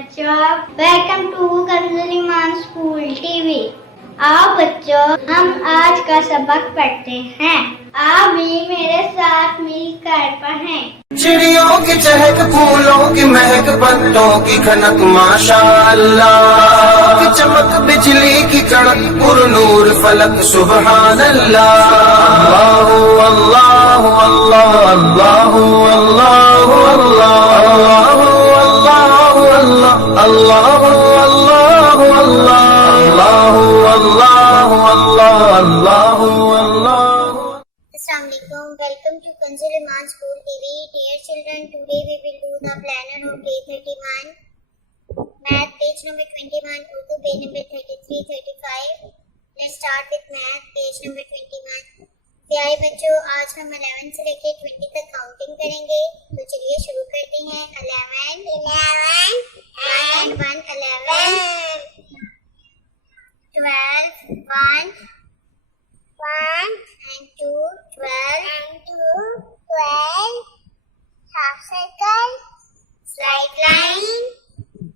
बच्चों, welcome to Kanz Iman school TV. आओ बच्चों, हम आज का सबक पढ़ते हैं। आप भी मेरे साथ मिलकर पढ़ें। चिड़ियों की चहक, फूलों की महक, पत्तों की खनक, माशाअल्लाह की चमक, बिजली की कड़क, पुरनूर फलक, सुबहान अल्लाह। अल्लाह अल्लाह अल्लाह अल्लाह अल्लाह अल्लाह अल्लाह Welcome to Kanz Iman School TV. Dear children, today we will do the planner of day 31. Math page number 21, Urdu page number 33-35. Let's start with math page number 21. प्यारे बच्चों, आज हम 11 से लेकर 20 तक काउंटिंग करेंगे। तो चलिए शुरू करते हैं। 11 and 1 11, 12 1 and 2 12, half circle, straight line, and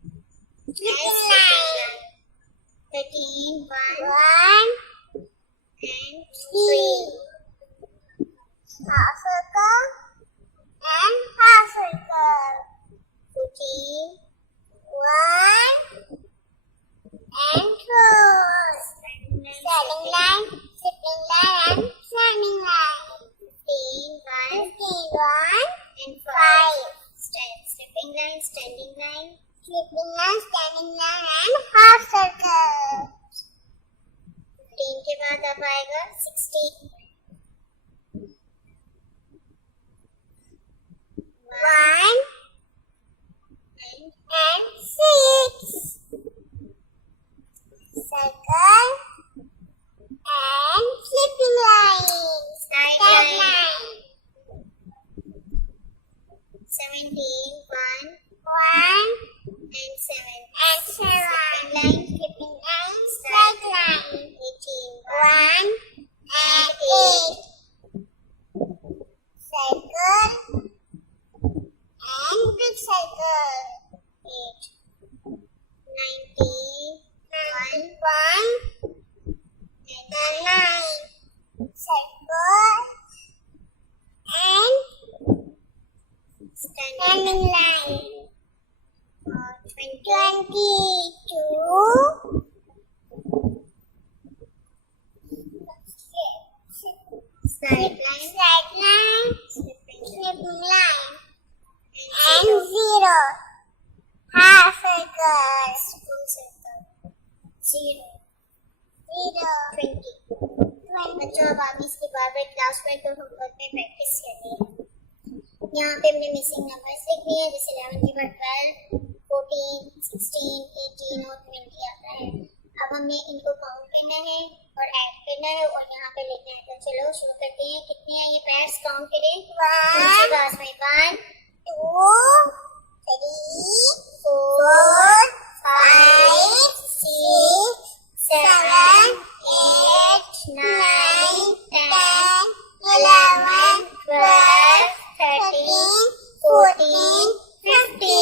straight line. 13 1 and 3, half circle and half circle. 14 1 and 4, standing line, sitting line and standing line. 15 1 and 5, slipping line, standing line, slipping line, standing line and half circle. 15 के बाद अब आएगा 16 1 and 6, circle and slipping line, straight line. 17 1 and 7, slipping line, straight line. 18 1 and 8, circle and big circle. 8 19 1 and 9, circle and standing line. 22 straight line, slipping line, and 0, half circle, full circle. 0 20. बच्चों, अब आप इसके बार-बार class work और homework में practice करिए। यहाँ पे हमने मिसिंग नंबर्स लिखने हैं, जैसे 11 के बाद 12, 14, 16, 18 और 20 आता है। अब हमने इनको काउंट करना है और ऐड करना है और यहाँ पे लिखना है। तो चलो शुरू करते हैं। कितने हैं ये पैड्स, काउंट करें। 1 2 3 4 5 6 7 8 9 10 11 12 13 14 15। तो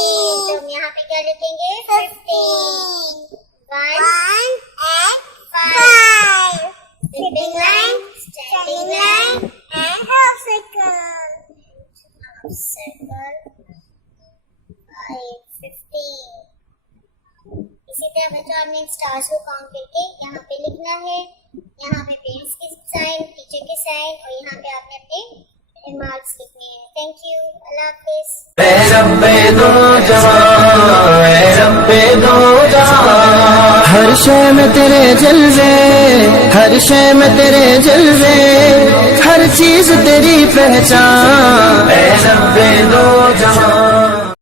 हम यहाँ पे क्या लिखेंगे? 15 1 and 5, slipping line, standing line and half circle. 5 15। इसी तरह बच्चों, आपने स्टार्स को काउंट करके यहाँ पे लिखना है। यहाँ पे पेरेंट्स के साइन, टीचर के साइन और यहाँ पे आपने अपने रिमार्क्स लिखने हैं। थैंक यू, अल्लाह हाफिज। हर शय में तेरे जलवे, हर शय में तेरे जलवे, हर चीज तेरी पहचान, ऐ रब्बे दो जहां।